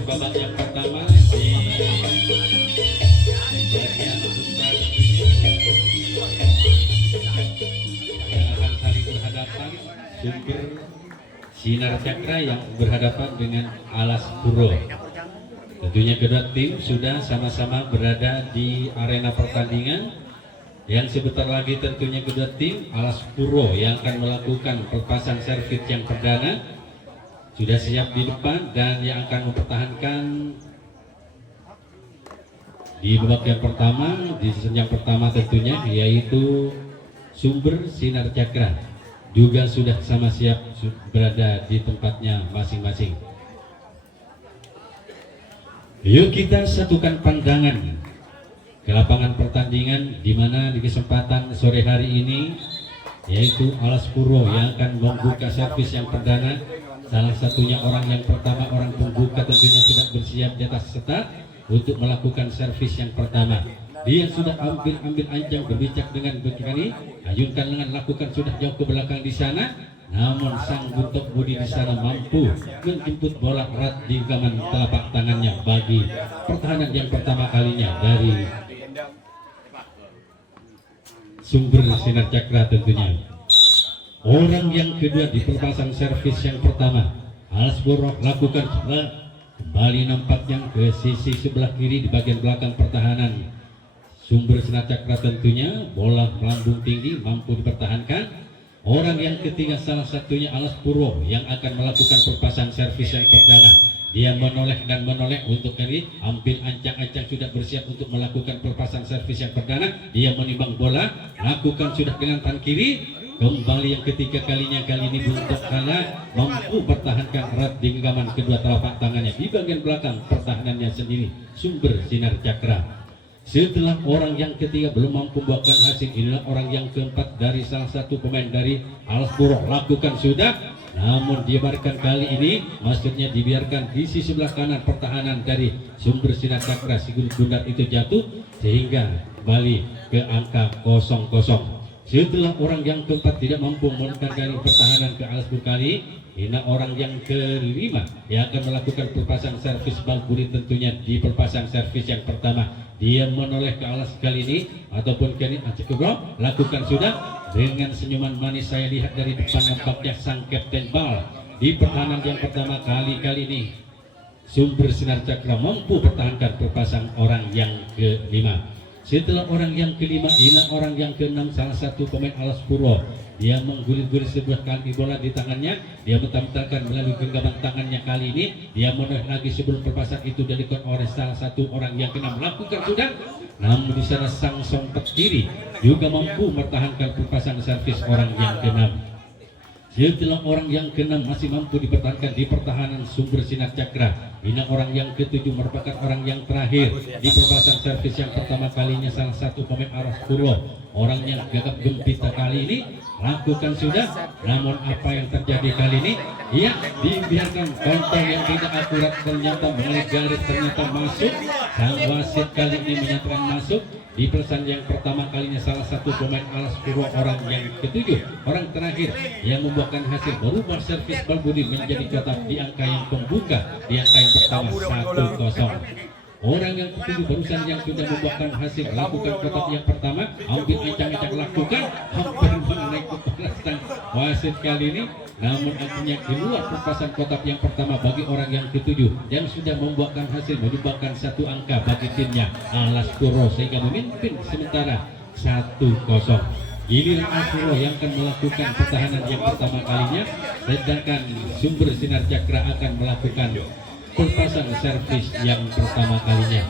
dilakukan babak yang pertama di bagian putar yang akan saling berhadapan. Sumber Sinar Cakra yang berhadapan dengan Alas Puro. Tentunya kedua tim sudah sama-sama berada di arena pertandingan. Yang sebentar lagi tentunya kedua tim Alas Puro yang akan melakukan pelepasan servis yang perdana sudah siap di depan, dan yang akan mempertahankan di babak yang pertama, di season yang pertama tentunya, yaitu Sumber Sinar Cakra juga sudah sama siap berada di tempatnya masing-masing. Yuk kita satukan pandangan ke lapangan pertandingan, di mana di kesempatan sore hari ini yaitu Alas Puro yang akan membuka servis yang perdana. Salah satunya orang yang pertama, orang pembuka tentunya sudah bersiap di atas start untuk melakukan servis yang pertama. Dia sudah ambil anjang, berbicak dengan begini, ayunkan lengan, lakukan sudah jauh ke belakang di sana. Namun sang buntut budi di sana mampu menjemput bola erat di genggaman telapak tangannya bagi pertahanan yang pertama kalinya dari Sumber Sinar Cakra tentunya. Orang yang kedua di pelepasan servis yang pertama, Alas Puro lakukan kembali nampaknya ke sisi sebelah kiri di bagian belakang pertahanan Sumber Sinar Cakra tentunya. Bola melambung tinggi, mampu dipertahankan. Orang yang ketiga salah satunya Alas Puro yang akan melakukan pelepasan servis yang perdana. Dia menoleh dan menoleh untuk kali ambil ancang-ancang, sudah bersiap untuk melakukan pelepasan servis yang perdana. Dia menimbang bola, lakukan sudah dengan tangan kiri. Kembali yang ketiga kalinya, kali ini buntut kalah, mampu pertahankan erat di genggaman kedua telapak tangannya di bagian belakang pertahanannya sendiri Sumber Sinar Cakra. Setelah orang yang ketiga belum mampu membuahkan hasil, inilah orang yang keempat dari salah satu pemain dari Alas Puro lakukan sudah, namun dibiarkan kali ini, maksudnya dibiarkan di sisi sebelah kanan pertahanan dari Sumber Sinar Cakra si Gundar itu jatuh, sehingga kembali ke angka 0-0. Setelah orang yang keempat tidak mampu menekan pertahanan ke Alas Puro kali, ini orang yang kelima yang akan melakukan pelepasan servis bal budi tentunya di pelepasan servis yang pertama. Dia menoleh ke Alas kali ini ataupun kali ini lakukan sudah dengan senyuman manis. Saya lihat dari depan nampaknya sang kapten bal di pertahanan yang pertama kali ini Sumber Sinar Cakra mampu pertahankan pelepasan orang yang kelima. Setelah orang yang kelima, inilah orang yang keenam salah satu pemain Alas Puro. Dia menggulir-gulir sebuah kali bola di tangannya, dia mentamtalkan melalui genggaman tangannya kali ini. Dia menoleh lagi sebelum perpasan itu dilakukan oleh salah satu orang yang keenam, melakukan sudah. Namun di sana sang sompet kiri juga mampu mempertahankan perpasan servis orang yang keenam. Setelah orang yang keenam masih mampu dipertahankan di pertahanan Sumber Sinar Cakra, ini orang yang ketujuh merupakan orang yang terakhir di perpasan servis yang pertama kalinya salah satu pemain Alas Puro. Orang yang gagap gempita kali ini lakukan sudah, namun apa yang terjadi kali ini? Ya, dibiarkan kontrol yang tidak akurat ternyata mengenai garis, ternyata masuk. Sang wasit kali ini menyatakan masuk di persan yang pertama kalinya salah satu pemain Alas Puro, orang yang ketujuh, orang terakhir yang membuahkan hasil merubah servis bal budi menjadi kotak di angka yang pembuka, di angka yang pertama 1-0. Orang yang ketujuh barusan yang sudah membuahkan hasil lakukan kotak yang pertama, ambil ancang-ancang lakukan hampir mengenai kepala sang wasit kali ini, namun akhirnya keluar perpasan kotak yang pertama bagi orang yang ketujuh yang sudah membuahkan hasil menyumbangkan satu angka bagi timnya Alas Puro sehingga memimpin sementara 1-0. Giliran Alas Puro yang akan melakukan pertahanan yang pertama kalinya, sedangkan Sumber Sinar Cakra akan melakukan pelepasan servis yang pertama kalinya.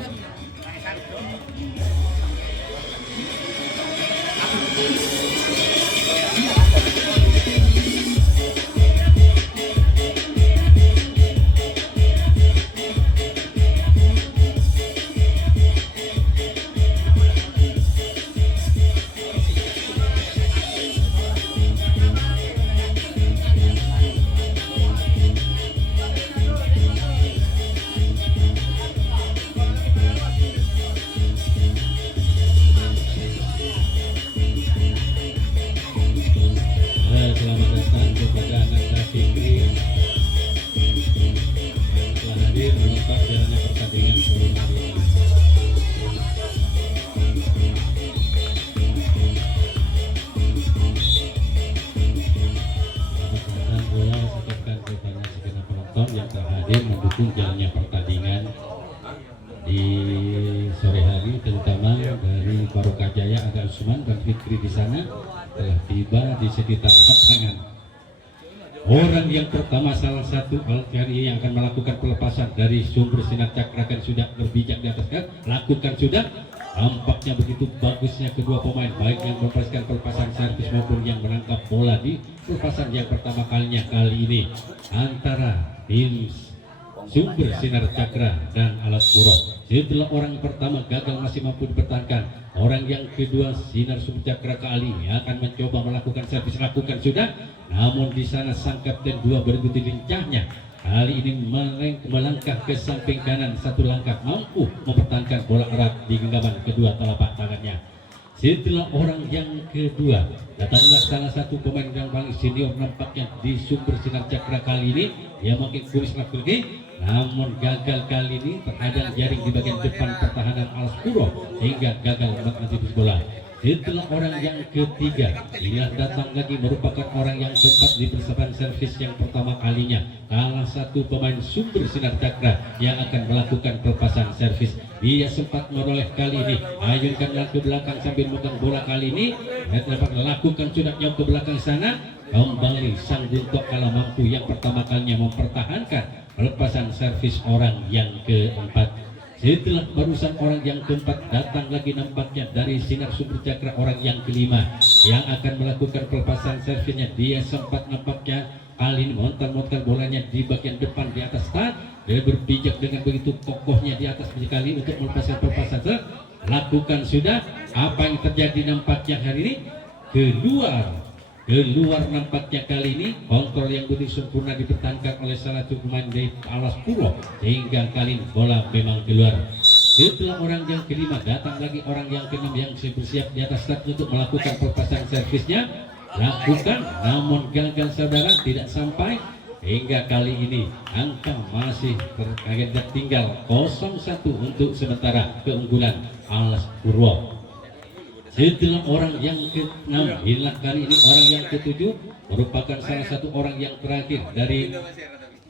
penonton yang terhadir mendukung jalannya pertandingan di sore hari, terutama dari Barokah Jaya ada Usman dan Fikri di sana telah tiba di sekitar lapangan. Orang yang pertama salah satu kali yang akan melakukan pelepasan dari sumber sinar cakra kan sudah berbijak di atas kan, lakukan sudah. Tampaknya begitu bagusnya kedua pemain, baik yang melepaskan pelepasan servis maupun yang menangkap bola di pelepasan yang pertama kalinya kali ini antara tim sumber sinar cakra dan Alas Puro. Setelah orang pertama gagal masih mampu dipertahankan, orang yang kedua sinar sumber cakra kali ini akan mencoba melakukan servis, lakukan sudah. Namun di sana sang kapten dua begitu lincahnya kali ini melangkah ke samping kanan satu langkah, mampu mempertahankan bola erat di genggaman kedua telapak tangannya. Setelah orang yang kedua datanglah salah satu pemain yang paling senior nampaknya di sumber sinar cakra kali ini. Dia makin kuris lagi, namun gagal kali ini terhadang jaring di bagian depan pertahanan Alas Puro hingga gagal menangkap bola. Setelah orang yang ketiga, inilah datang lagi merupakan orang yang keempat di persahabatan servis yang pertama kalinya. Salah satu pemain sumber sinar cakra yang akan melakukan pelepasan servis. Dia sempat menoleh kali ini, ayunkanlah ke belakang sambil megang bola kali ini. Dapat melakukan sudah jauh ke belakang sana. Kembali sang Guntok kalah mampu yang pertama kalinya mempertahankan pelepasan servis orang yang keempat. Setelah barusan orang yang keempat datang lagi nampaknya dari sinar sumber cakra orang yang kelima yang akan melakukan pelepasan servisnya. Dia sempat nampaknya kali ini montar-montar bolanya di bagian depan di atas start. Dia berpijak dengan begitu kokohnya di atas kali untuk melepaskan pelepasan. Lakukan sudah. Apa yang terjadi nampaknya hari ini? Keluar nampaknya kali ini. Kontrol yang begitu sempurna dipertahankan oleh salah satu pemain dari Alas Puro hingga kali ini bola memang keluar. Setelah orang yang kelima datang lagi orang yang keenam yang bersiap di atas start untuk melakukan pelepasan servisnya. Lakukan, namun gagal saudara, tidak sampai hingga kali ini angka masih tinggal 0-1 untuk sementara keunggulan Alas Puro. Setelah orang yang ke-6, inilah kali ini orang yang ke-7 merupakan salah satu orang yang terakhir dari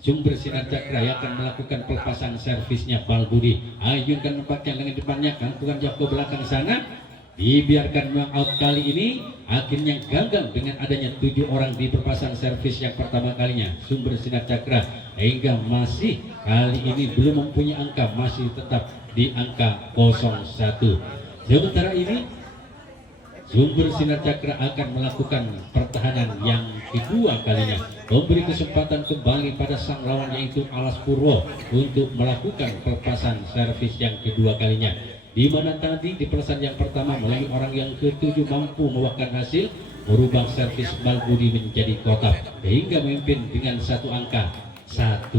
sumber sinar cakra yang akan melakukan pelepasan servisnya. Balbudi ayunkan nampaknya dengan depannya, kantungan jauh ke belakang sana, dibiarkan out kali ini. Akhirnya gagal dengan adanya 7 orang di pelepasan servis yang pertama kalinya sumber sinar cakra, hingga masih kali ini belum mempunyai angka, masih tetap di angka 0-1. Sementara ini sumber sinar cakra akan melakukan pertahanan yang kedua kalinya, memberi kesempatan kembali pada sang lawan yaitu Alas Purwo untuk melakukan pelepasan servis yang kedua kalinya. Di mana tadi di pelepasan yang pertama melalui orang yang ke-7 mampu membuahkan hasil, merubah servis Balbudi menjadi kotak hingga memimpin dengan satu angka 1-0.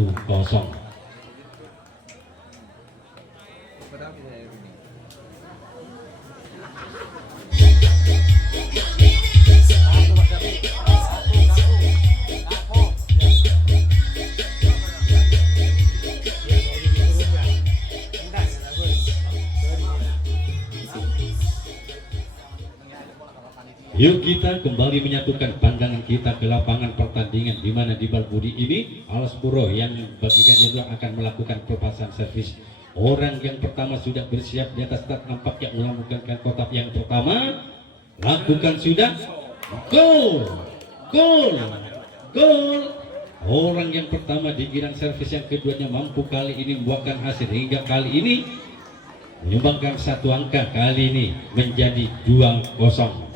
Yuk kita kembali menyatukan pandangan kita ke lapangan pertandingan, di mana di Balbudi ini Alas Puro yang bagian juga akan melakukan pelepasan servis. Orang yang pertama sudah bersiap di atas start, nampaknya melakukan kotak yang pertama. Lakukan sudah. Gol. Orang yang pertama di giliran servis yang keduanya mampu kali ini membuahkan hasil hingga kali ini menyumbangkan satu angka, kali ini menjadi 2-0.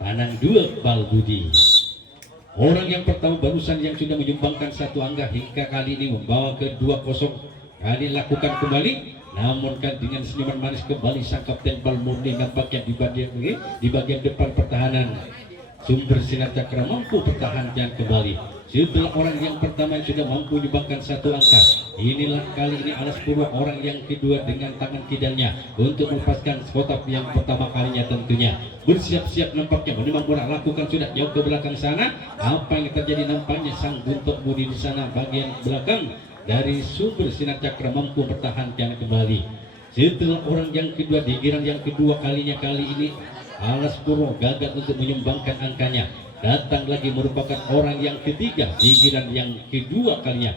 Tanang 2 Balbudi. Orang yang pertama barusan yang sudah menyumbangkan satu angka hingga kali ini membawa ke 2-0. Kali lakukan kembali, namun kan dengan senyuman manis kembali sang kapten Balmurni nampaknya di bagian depan pertahanan sumber sinar cakra mampu pertahankan kembali. Setelah orang yang pertama yang sudah mampu menyumbangkan satu angka, inilah kali ini Alas Purwo orang yang kedua dengan tangan kidalnya untuk melepaskan kotak yang pertama kalinya tentunya. Bersiap-siap nampaknya menimang bola, lakukan sudah jauh ke belakang sana. Apa yang terjadi nampaknya sang Guntok Budi di sana bagian belakang dari sumber sinar cakra mampu pertahankan kembali. Setelah orang yang kedua di giliran yang kedua kalinya kali ini Alas Purwo gagal untuk menyumbangkan angkanya. Datang lagi merupakan orang yang ketiga di giliran yang kedua kalinya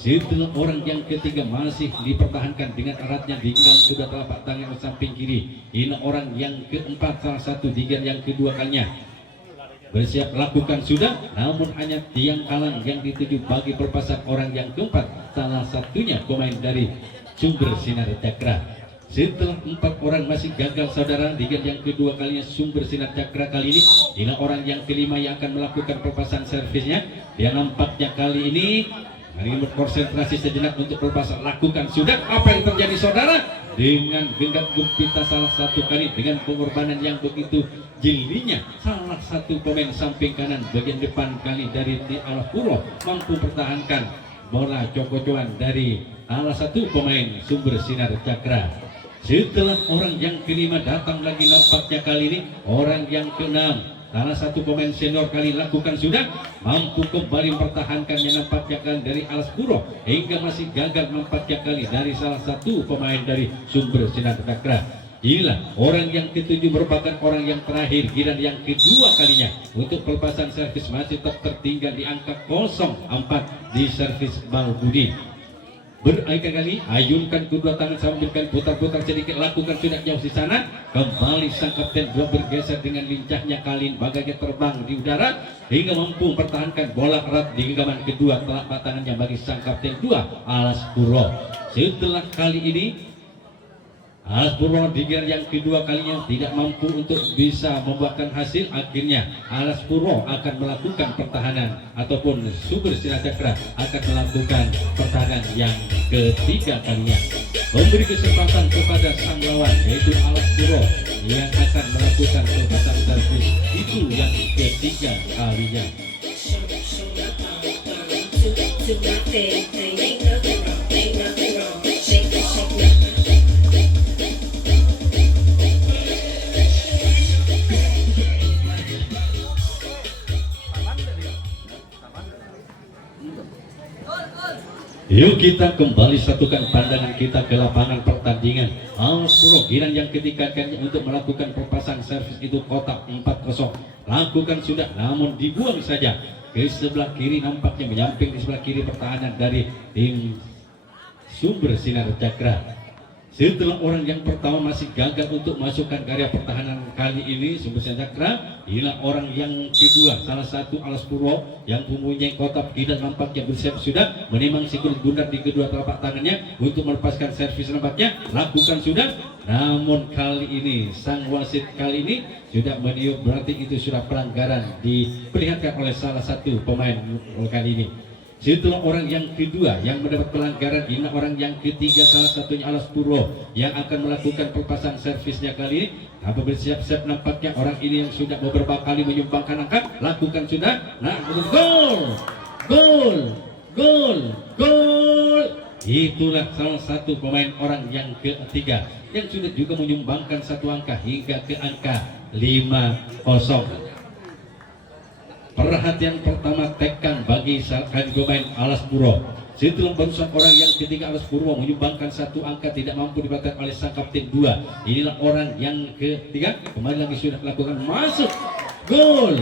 Setelah orang yang ketiga masih dipertahankan dengan eratnya di genggaman kedua telapak tangan ke samping kiri. Ini orang yang keempat, salah satu di yang kedua kalinya bersiap lakukan sudah, namun hanya tiang kalang yang dituju bagi perpasan orang yang keempat, salah satunya pemain dari Sumber Sinar Cakra. Setelah 4 orang masih gagal saudara di yang kedua kalinya Sumber Sinar Cakra kali ini orang yang kelima yang akan melakukan perpasan servisnya. Dia nampaknya kali ini konsentrasi sejenak untuk perpasan lakukan sudah. Apa yang terjadi saudara? Dengan genggam gempita salah satu kali dengan pengorbanan yang begitu jelinya, salah satu pemain samping kanan bagian depan kali dari Alapuro mampu pertahankan bola cokocoan dari salah satu pemain Sumber Sinar Cakra. Setelah orang yang kelima datang lagi nampaknya kali ini orang yang keenam, salah satu pemain senior kali lakukan sudah, mampu kembali mempertahankannya nampaknya kali dari Alapuro hingga masih gagal nampaknya kali dari salah satu pemain dari Sumber Sinar Cakra. Inilah orang yang ketujuh merupakan orang yang terakhir, giliran yang kedua kalinya untuk pelepasan servis masih tetap tertinggal di angka 04 di servis Balbudi. Berakhir kali, ayunkan kedua tangan sambilkan putar-putar sedikit, lakukan sudah jauh di sana. Kembali sang kapten dua bergeser dengan lincahnya kali bagainya terbang di udara hingga mampu mempertahankan bola erat di genggaman kedua telapak tangannya bagi sang kapten dua Alapuro. Setelah kali ini Alapuro di yang kedua kalinya tidak mampu untuk bisa membuahkan hasil, akhirnya Alapuro akan melakukan pertahanan ataupun Sumber Sinar Cakra akan melakukan pertahanan yang ketiga kalinya, memberi kesempatan kepada sang lawan yaitu Alapuro yang akan melakukan perpasan servis itu yang ketiga kalinya. Yuk kita kembali satukan pandangan kita ke lapangan pertandingan. Alapuro giliran yang ketiga kalinya untuk melakukan perpasan servis itu kotak 4-0. Lakukan sudah, namun dibuang saja ke sebelah kiri, nampaknya menyamping di sebelah kiri pertahanan dari tim Sumber Sinar Cakra. Setelah orang yang pertama masih gagal untuk masukkan karya pertahanan kali ini Sumber Sinar Cakra, inilah orang yang kedua, salah satu Alapuro yang mempunyai kotak tidak nampaknya bersiap sudah menimang sikul bundar di kedua telapak tangannya untuk melepaskan servis nampaknya lakukan sudah, namun kali ini sang wasit kali ini sudah meniup, berarti itu sudah pelanggaran diperlihatkan oleh salah satu pemain kali ini. Setelah orang yang kedua yang mendapat pelanggaran, ini orang yang ketiga salah satunya Alapuro yang akan melakukan perpasan servisnya kali ini. Apa bersiap-siap nampaknya orang ini yang sudah beberapa kali menyumbangkan angka, lakukan sudah. Nah, gol. Itulah salah satu pemain orang yang ketiga yang sudah juga menyumbangkan satu angka hingga ke angka 5-0. Perhatian pertama tekan bagi pemain Alapuro. Setelah barusan orang yang ketiga Alapuro menyumbangkan satu angka tidak mampu dibatalkan oleh sang kapten dua. Inilah orang yang ketiga kembali lagi sudah melakukan masuk gol.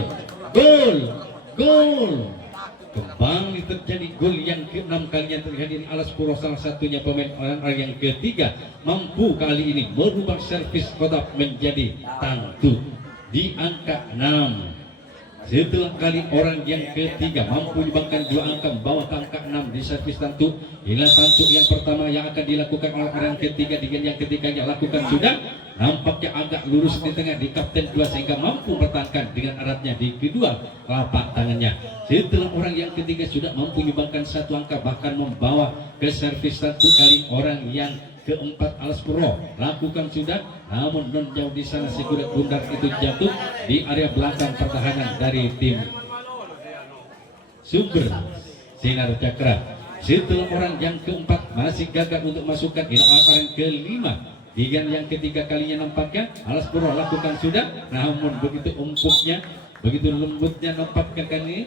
Kembali terjadi gol yang ke-6 kalinya terjadi di Alapuro, salah satunya pemain orang yang ketiga mampu kali ini merubah servis kotak menjadi tantu di angka 6. Setelah kali orang yang ketiga mampu menyumbangkan dua angka membawa ke angka 6 di servis tantu. Inilah tantu yang pertama yang akan dilakukan oleh orang ketiga dengan yang ketiganya lakukan sudah, nampaknya agak lurus di tengah di kapten dua sehingga mampu mempertahankan dengan eratnya di kedua telapak tangannya. Setelah orang yang ketiga sudah mampu menyumbangkan satu angka bahkan membawa ke servis tantu kali orang yang keempat Alapuro lakukan sudah, namun non jauh di sana si kulit bundar itu jatuh di area belakang pertahanan dari tim Sumber Sinar Cakra. Setelah orang yang keempat masih gagal untuk masukkan, ini orang kelima di yang ketiga kalinya nampaknya Alapuro lakukan sudah, namun begitu empuknya, begitu lembutnya nampaknya kali ini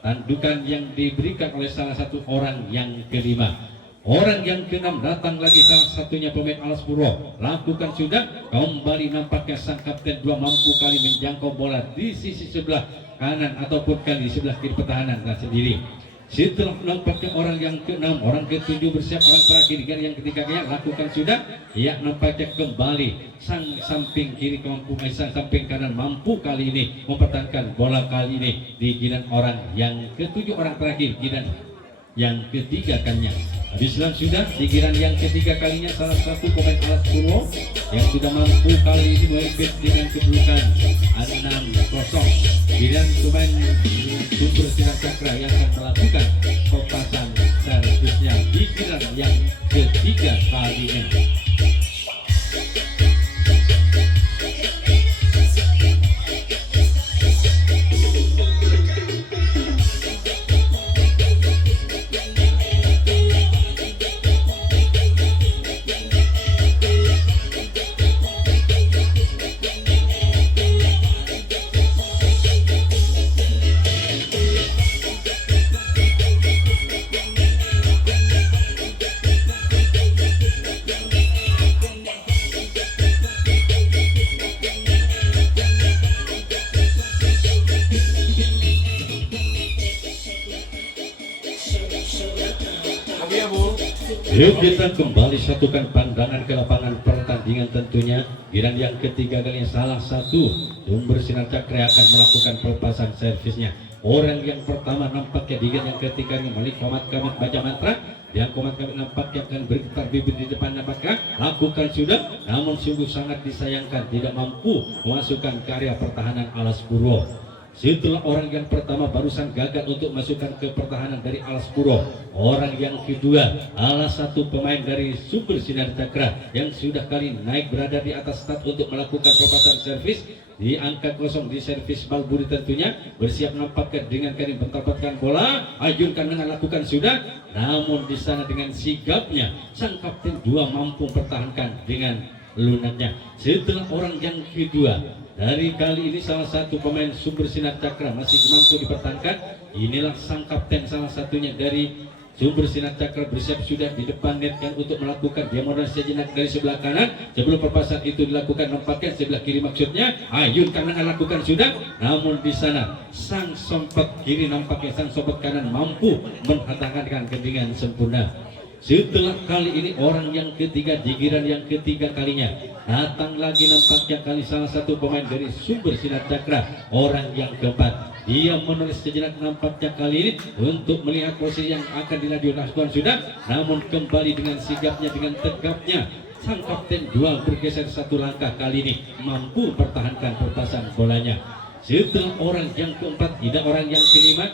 tandukan yang diberikan oleh salah satu orang yang kelima. Orang yang keenam datang lagi salah satunya pemain Alapuro lakukan sudah, kembali nampaknya sang kapten dua mampu kali menjangkau bola di sisi sebelah kanan ataupun kali di sebelah kiri pertahanan sendiri. Setelah nampaknya orang yang ke-6, orang ke-7 bersiap, orang terakhir dengan yang ketiganya lakukan sudah. Ya, nampaknya kembali sang samping kiri mampu, sang samping kanan mampu kali ini mempertahankan bola kali ini di giliran orang yang ke-7, orang terakhir giliran yang ketiga kalinya. Habis sudah di giliran yang ketiga kalinya salah satu pemain Alas Purwo yang sudah mampu kali ini memimpin dengan kedudukan 6-0. Giliran pemain Sumber Sinar Cakra yang akan melakukan pelepasan servisnya di giliran yang ketiga kalinya. Yuk kita kembali satukan pandangan ke lapangan pertandingan tentunya. Giliran yang ketiga kalinya salah satu Sumber Sinar Cakra akan melakukan pelepasan servisnya. Orang yang pertama nampaknya di giliran yang ketiga ini Malik Komat Kamit baca mantra. Yang Komat Kamit nampaknya akan bergetar bibir di depan nampaknya lakukan sudah, namun sungguh sangat disayangkan tidak mampu memasukkan karya pertahanan Alas Purwo. Setelah orang yang pertama barusan gagal untuk masukkan ke pertahanan dari Alas Purwo, orang yang kedua adalah satu pemain dari Sumber Sinar Cakra yang sudah kali naik berada di atas stat untuk melakukan pelepasan servis di angka kosong di servis Balburi tentunya bersiap nampaknya dengan kali mendapatkan bola, ajurkan dengan lakukan sudah, namun di sana dengan sigapnya sang kapten dua mampu mempertahankan dengan lunaknya. Setelah orang yang kedua dari kali ini salah satu pemain Sumber Sinar Cakra masih mampu dipertahankan. Inilah sang kapten salah satunya dari Sumber Sinar Cakra bersiap sudah di depan net kan untuk melakukan diamondan sejenak dari sebelah kanan sebelum perpasan itu dilakukan nampaknya sebelah kiri maksudnya Ayun kanan lakukan sudah, namun di sana sang sompet kiri nampaknya sang sompet kanan mampu menghantarkan dengan sempurna. Setelah kali ini orang yang ketiga di giliran yang ketiga kalinya datang lagi nampaknya kali salah satu pemain dari Sumber Sinar Cakra, orang yang keempat. Dia menulis sejenak nampaknya kali ini untuk melihat posisi yang akan dilakukan sudah, namun kembali dengan sigapnya dengan tegapnya sang kapten dua bergeser satu langkah kali ini mampu pertahankan pertasan bolanya. Setelah orang yang keempat tidak orang yang kelima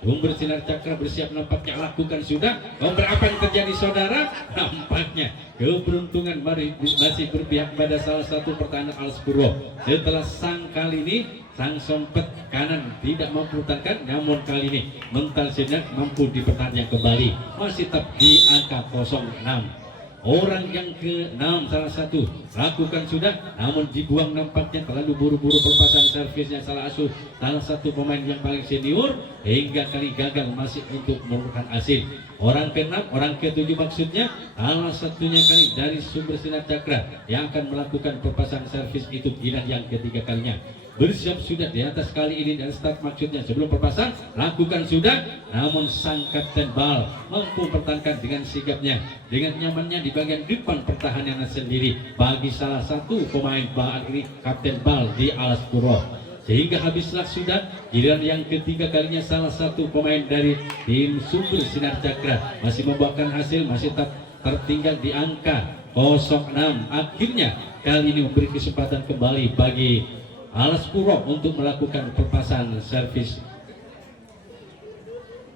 Sumber Sinar Cakra bersiap nampaknya lakukan sudah. Apa yang terjadi saudara? Nampaknya keberuntungan masih berpihak pada salah satu pertahanan Alas Purwo. Setelah sang kali ini sang sompet kanan tidak mampu bertahan, namun kali ini mental sejenak mampu dipertahankan kembali, masih tetap di angka 06. Orang yang ke-6 salah satu lakukan sudah, namun dibuang nampaknya terlalu buru-buru perpasan servisnya salah asuh salah satu pemain yang paling senior hingga kali gagal masih untuk merupakan hasil. Orang ke-6, orang ke-7 maksudnya salah satunya kali dari Sumber Sinar Cakra yang akan melakukan perpasan servis itu giliran yang ketiga kalinya. Bersiap sudah di atas kali ini dan start maksudnya sebelum perpasan lakukan sudah, namun sang kapten Bal mampu pertahankan dengan sigapnya dengan nyamannya di bagian depan pertahanan sendiri bagi salah satu pemain Bal ini kapten Bal di Alas Purwo. Sehingga habislah sudah giliran yang ketiga kalinya salah satu pemain dari tim Sumber Sinar Cakra masih membuahkan hasil, masih tertinggal di angka 06. Akhirnya kali ini memberi kesempatan kembali bagi Alas Purwo untuk melakukan perpasan servis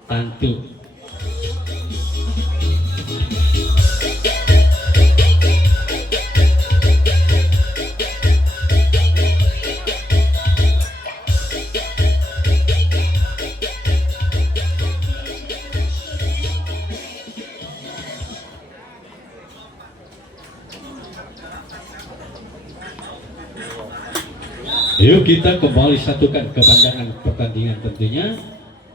tantu. Yuk kita kembali satukan kepanjangan pertandingan tentunya.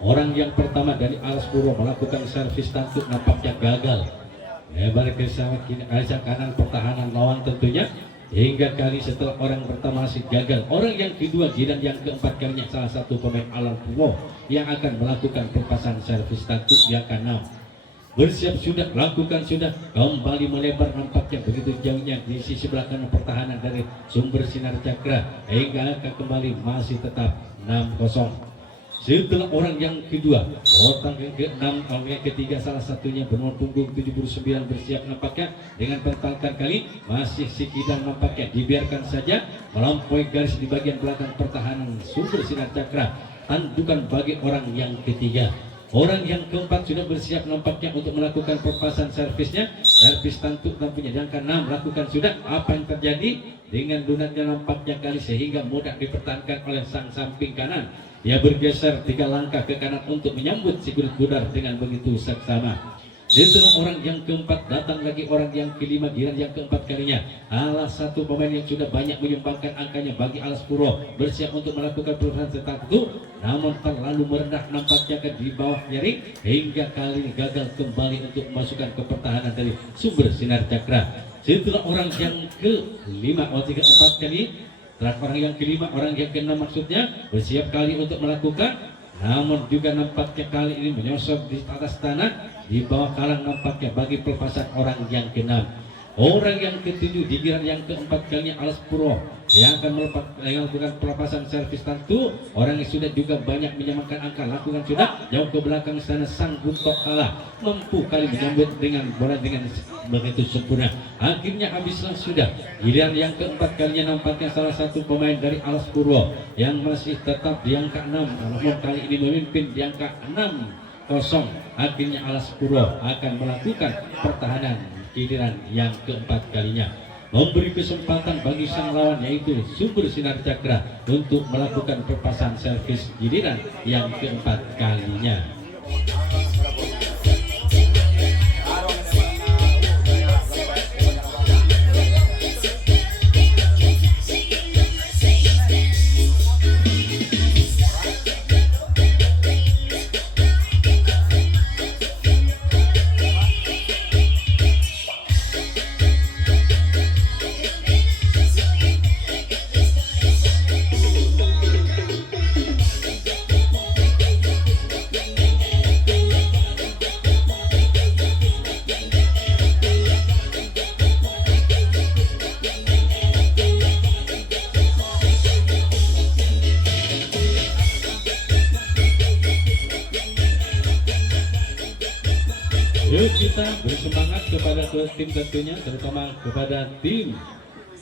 Orang yang pertama dari Alas Purwo melakukan servis tantu nampaknya gagal. Lebar ke kanan pertahanan lawan tentunya. hingga kali setelah orang pertama masih gagal, orang yang kedua dan yang keempat kalinya salah satu pemain alam pro yang akan melakukan pelepasan servis status yang ke-6. Bersiap sudah, lakukan sudah, kembali melebar nampaknya begitu jauhnya di sisi belakang pertahanan dari Sumber Sinar Cakra hingga akan kembali masih tetap 6-0. Setelah orang yang kedua, orang yang ke-6, orang yang ketiga salah satunya bernomor punggung 79 bersiap nampaknya dengan pentalkan kali masih si Kidang nampaknya dibiarkan saja melampaui garis di bagian belakang pertahanan Sumber Sinar Cakra. Tandukan bagi orang yang ketiga. Orang yang keempat sudah bersiap nampaknya untuk melakukan perpasan servisnya, servis tantuk nampunya. Yang ke-6 lakukan sudah. Apa yang terjadi dengan lunatnya nampaknya kali sehingga mudah dipertahankan oleh sang samping kanan. Dia bergeser 3 langkah ke kanan untuk menyambut si kulit budar dengan begitu seksama. Setelah orang yang keempat datang lagi orang yang kelima dan yang keempat kalinya. Salah satu pemain yang sudah banyak menyumbangkan angkanya bagi Alas Puro bersiap untuk melakukan perubahan tertentu, namun terlalu merendah nampaknya ke di bawah nyaring hingga kali ini gagal kembali untuk memasukkan ke pertahanan dari Sumber Sinar Cakra. Setelah orang yang kelima, keempat kali. Setelah orang yang kelima, orang yang keenam maksudnya bersiap kali untuk melakukan, namun juga nampaknya kali ini menyosok di atas tanah di bawah kalang nampaknya bagi pelepasan orang yang keenam. Orang yang ketujuh di giliran yang keempat kalinya Alas Puro yang akan melakukan pelepasan servis tentu. Orang yang sudah juga banyak menyamakan angka lakukan sudah jauh ke belakang sana sang Buntok kalah mampu kali menyambut dengan bola dengan begitu sempurna. Akhirnya habislah sudah giliran yang keempat kalinya nampaknya salah satu pemain dari Alas Puro yang masih tetap di angka 6, namun kali ini memimpin di angka 6-0. Akhirnya Alas Puro akan melakukan pertahanan giliran yang keempat kalinya, memberi kesempatan bagi sang lawan yaitu Sumber Sinar Cakra untuk melakukan perpasan servis giliran yang keempat kalinya. Yuk kita bersemangat kepada dua tim tentunya, terutama kepada tim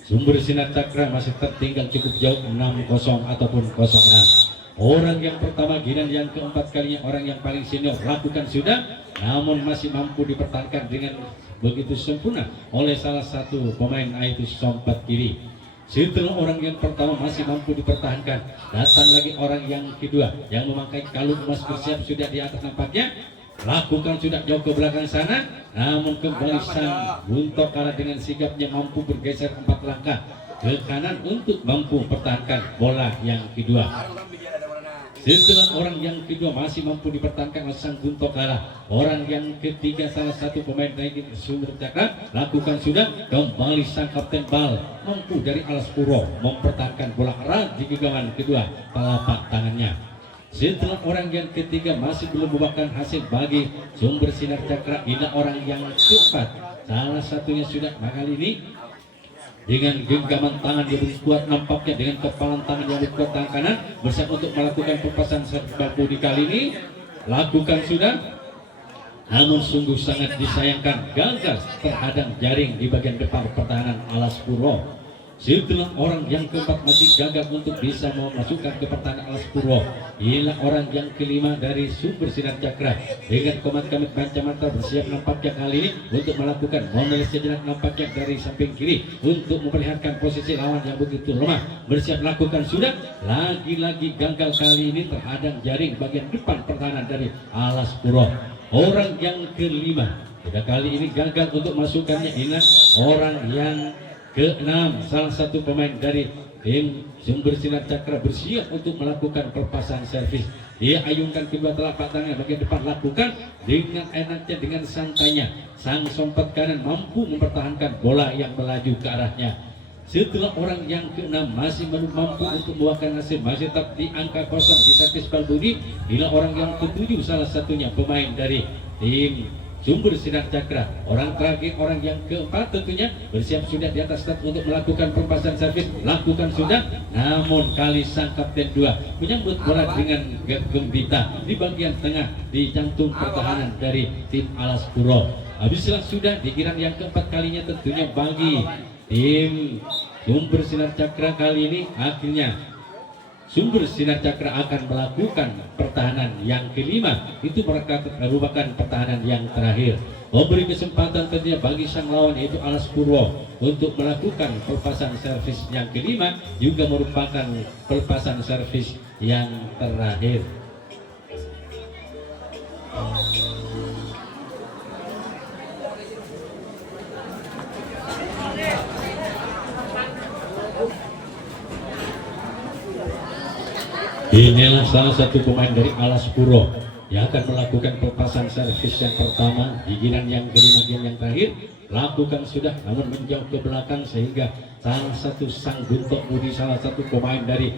Sumber Sinar Cakra masih tertinggal cukup jauh 6-0 ataupun 0-6. Orang yang pertama dan yang keempat kalinya orang yang paling senior lakukan sudah, namun masih mampu dipertahankan dengan begitu sempurna oleh salah satu pemain yaitu sompat kiri. Setelah orang yang pertama masih mampu dipertahankan, datang lagi orang yang kedua yang memakai kalung emas bersiap sudah di atas nampaknya. Lakukan sudah jauh ke belakang sana, namun kembali sang Buntok kalah dengan sigapnya mampu bergeser 4 langkah ke kanan untuk mampu mempertahankan bola yang kedua. Setelah orang yang kedua masih mampu dipertahankan oleh sang Buntok kalah, orang yang ketiga salah satu pemain dari Sumber Cakra lakukan sudah, kembali sang Kapten Bal mampu dari Alas Puro mempertahankan bola erat di genggaman kedua telapak tangannya. Setelah orang yang ketiga masih belum membuahkan hasil bagi Sumber Sinar Cakra, ini orang yang keempat salah satunya sudah kali ini dengan genggaman tangan yang begitu kuat nampaknya dengan kepalan tangan yang begitu kuat tangan kanan bersiap untuk melakukan pepasan servis bambu di kali ini lakukan sudah, namun sungguh sangat disayangkan gagal terhadang jaring di bagian depan pertahanan Alas Puro. Setelah orang yang keempat masih gagal untuk bisa memasukkan ke pertahanan Alas Puro, inilah orang yang kelima dari Sumber Sinar Cakra dengan komat kamit Pancamata bersiap nampaknya kali ini untuk melakukan monel sejenak nampaknya dari samping kiri untuk memperlihatkan posisi lawan yang begitu lemah. Bersiap lakukan sudah, lagi-lagi gagal kali ini terhadang jaring bagian depan pertahanan dari Alas Puro. Orang yang kelima pada kali ini gagal untuk masukkannya, inilah orang yang ke-6 salah satu pemain dari tim Sumber Sinar Cakra bersiap untuk melakukan perpasan servis. Dia ayunkan kedua telapak tangan bagian depan, lakukan dengan enaknya, dengan santainya sang sompat kanan mampu mempertahankan bola yang melaju ke arahnya. Setelah orang yang keenam masih belum mampu untuk membuahkan hasil, masih tetap di angka kosong di servis Balbudi. Bila orang yang ketujuh salah satunya pemain dari tim Sumber Sinar Cakra. Orang terakhir, orang yang keempat tentunya bersiap sudah di atas start untuk melakukan pelepasan servis. Lakukan sudah, namun kali sang kapten 2 menyambut bola dengan gembita di bagian tengah di jantung pertahanan dari tim Alas Puro. Habislah sudah di giliran yang keempat kalinya tentunya bagi tim Sumber Sinar Cakra. Kali ini akhirnya Sumber Sinar Cakra akan melakukan pertahanan yang kelima. Itu merupakan pertahanan yang terakhir. Memberi kesempatan tentunya bagi sang lawan yaitu Alas Purwo untuk melakukan pelepasan servis yang kelima, juga merupakan pelepasan servis yang terakhir. Inilah salah satu pemain dari Alas Puro yang akan melakukan pelepasan servis yang pertama di giliran yang kelima, giliran yang terakhir. Lakukan sudah, namun menjauh ke belakang sehingga salah satu sang Guntok Budi, salah satu pemain dari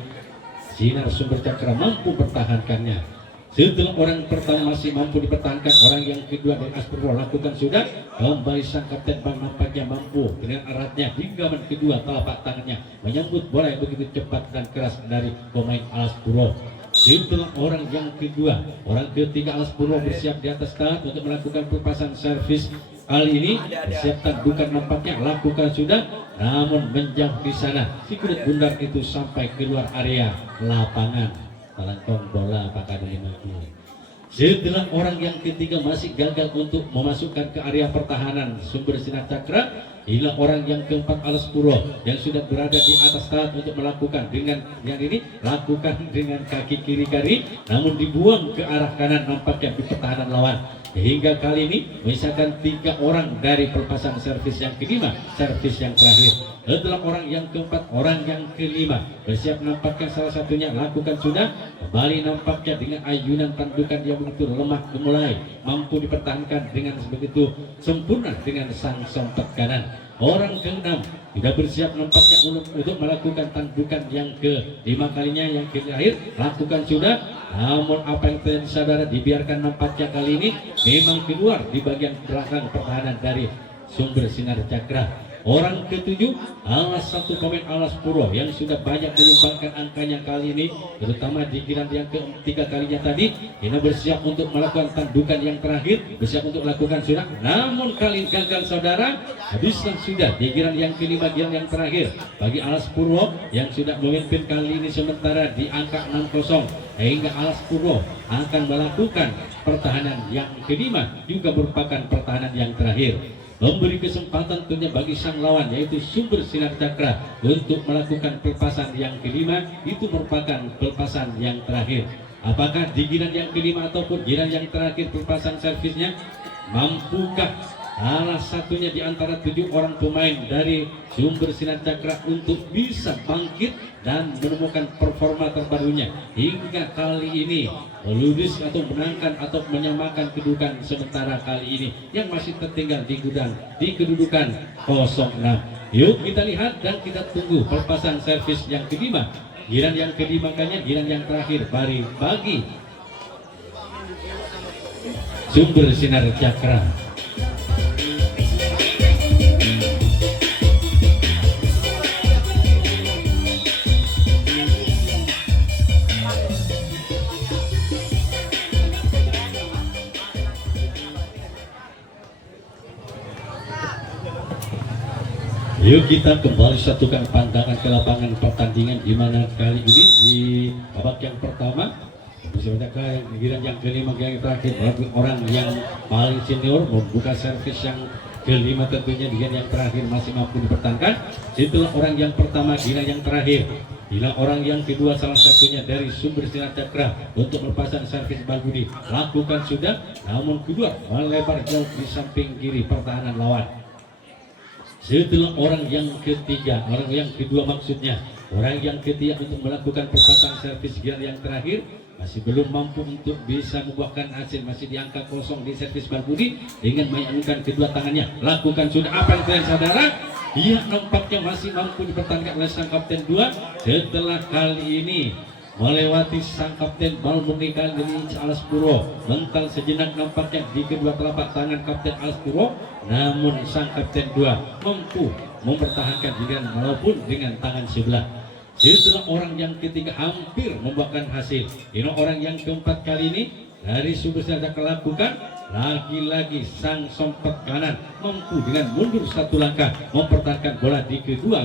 Sinar Sumber Cakra mampu pertahankannya. Setelah orang pertama masih mampu dipertahankan, orang yang kedua dari Aspuro lakukan sudah. Kembali sang kapten Bang nampaknya mampu dengan eratnya hingga kedua telapak tangannya menyambut bola yang begitu cepat dan keras dari pemain Alas Puro. Setelah orang yang kedua, orang ketiga Alas Puro bersiap di atas tangan untuk melakukan pelepasan servis. Kali ini bersiap tandukan nampaknya lakukan sudah, namun menjauh di sana si kulit bundar itu sampai keluar area lapangan. Melengkong bola apakah dari mati. Setelah orang yang ketiga masih gagal untuk memasukkan ke area pertahanan Sumber Sinar Cakra, inilah orang yang keempat Alas Puro yang sudah berada di atas tangan untuk melakukan dengan yang ini, lakukan dengan kaki kiri kari, namun dibuang ke arah kanan nampaknya di pertahanan lawan. Hingga kali ini misalkan 3 orang dari pelepasan servis yang kelima, servis yang terakhir. Setelah orang yang keempat, orang yang kelima bersiap nampaknya salah satunya lakukan sudah. Kembali nampaknya dengan ayunan tandukan yang begitu lemah gemulai, mampu dipertahankan dengan begitu sempurna dengan sang sompet kanan. Orang ke-6 tidak bersiap nampaknya untuk melakukan tandukan yang ke-5 kalinya, yang terakhir lakukan sudah. Namun apa yang terjadi saudara, dibiarkan nampaknya kali ini memang keluar di bagian belakang pertahanan dari Sumber Sinar Cakra. Orang ke-7 salah satu pemain Alas Puro yang sudah banyak menyumbangkan angkanya kali ini, terutama di giliran yang ke-3 kalinya tadi. Ini bersiap untuk melakukan tandukan yang terakhir, bersiap untuk melakukan sudah, namun kali gagal saudara. Habislah sudah di giliran yang ke-5, giliran yang terakhir bagi Alas Puro yang sudah memimpin kali ini sementara di angka 6-0, sehingga Alas Puro akan melakukan pertahanan yang kelima, juga merupakan pertahanan yang terakhir. Memberi kesempatan tentunya bagi sang lawan yaitu Sumber Sinar Cakra untuk melakukan pelepasan yang kelima, itu merupakan pelepasan yang terakhir. Apakah di giliran yang kelima ataupun giliran yang terakhir pelepasan servisnya, mampukah salah satunya di antara 7 orang pemain dari Sumber Sinar Cakra untuk bisa bangkit dan menemukan performa terbarunya hingga kali ini meludis atau menangkan atau menyamakan kedudukan sementara kali ini yang masih tertinggal di gudang di kedudukan 0-6. Yuk kita lihat dan kita tunggu pelepasan servis yang kelima, giliran yang kelima kalinya, giliran yang terakhir bagi Sumber Sinar Cakra. Yuk kita kembali satukan pandangan ke lapangan pertandingan, di mana kali ini di babak yang pertama bersama yang giliran yang kelima, yang terakhir orang yang paling senior membuka servis yang kelima tentunya, giliran yang terakhir masih mampu dipertahankan. Setelah orang yang pertama, giliran yang terakhir, bila orang yang kedua salah satunya dari Sumber Sinar Cakra untuk melepasan servis Balbudi lakukan sudah, namun kedua melebar jauh di samping kiri pertahanan lawan. Setelah orang yang ketiga, orang yang kedua maksudnya, orang yang ketiga untuk melakukan pelepasan servis giliran yang terakhir masih belum mampu untuk bisa membuahkan hasil, masih di angka 0 di servis Balbudi dengan menyambungkan kedua tangannya, lakukan sudah. Apa yang terjadi saudara? Iya, nampaknya masih mampu dipertahankan oleh sang kapten 2 setelah kali ini melewati sang kapten Balmuni kali ini Alas Puro. Mental sejenak nampaknya di kedua telapak tangan kapten Alas Puro, namun sang kapten 2 mampu mempertahankan dengan walaupun dengan tangan sebelah. Setelah orang yang ketiga hampir membuahkan hasil, ini orang yang keempat kali ini dari Sumber Sinar Cakra lakukan lagi-lagi sang sompet kanan mampu dengan mundur satu langkah mempertahankan bola di kedua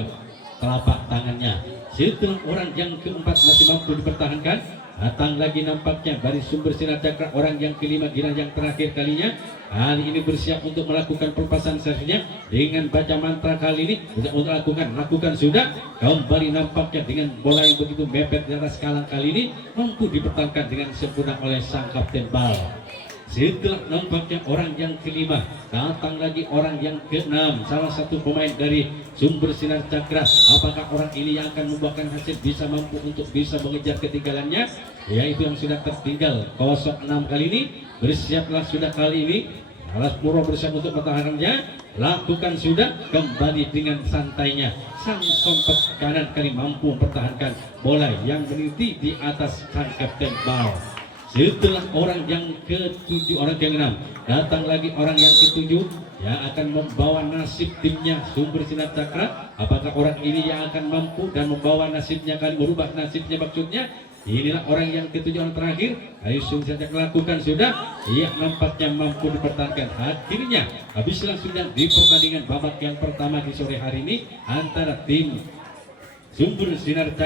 telapak tangannya. Setelah orang yang keempat masih mampu dipertahankan, datang lagi nampaknya dari Sumber Sinar Cakra orang yang kelima giliran yang terakhir kalinya. Kali ini bersiap untuk melakukan pelepasan servisnya dengan baca mantra kali ini untuk lakukan sudah kembali nampaknya dengan bola yang begitu mepet di atas kalang kali ini mampu dipertahankan dengan sempurna oleh sang kapten Bal. Setelah nampaknya orang yang kelima, datang lagi orang yang keenam, salah satu pemain dari Sumber Sinar Cakra. Apakah orang ini yang akan membuahkan hasil bisa mampu untuk bisa mengejar ketinggalannya, yaitu yang sudah tertinggal 06 kali ini. Bersiaplah sudah kali ini Alas Puro bersiap untuk pertahanannya, lakukan sudah kembali dengan santainya. Sang sompet kanan kali mampu mempertahankan bola yang meniti di atas sang kapten Bal. Setelah orang yang ketujuh, orang yang enam, datang lagi orang yang ketujuh yang akan membawa nasib timnya Sumber Sinar Cakra. Apakah orang ini yang akan mampu dan membawa nasibnya kali merubah nasibnya maksudnya? Inilah orang yang ketujuh, orang terakhir. Ayo Sumber Sinar Cakra lakukan sudah. Ia nampaknya mampu dipertahankan. Akhirnya habislah sudah di pertandingan babak yang pertama di sore hari ini antara tim Sumber Sinar Cakra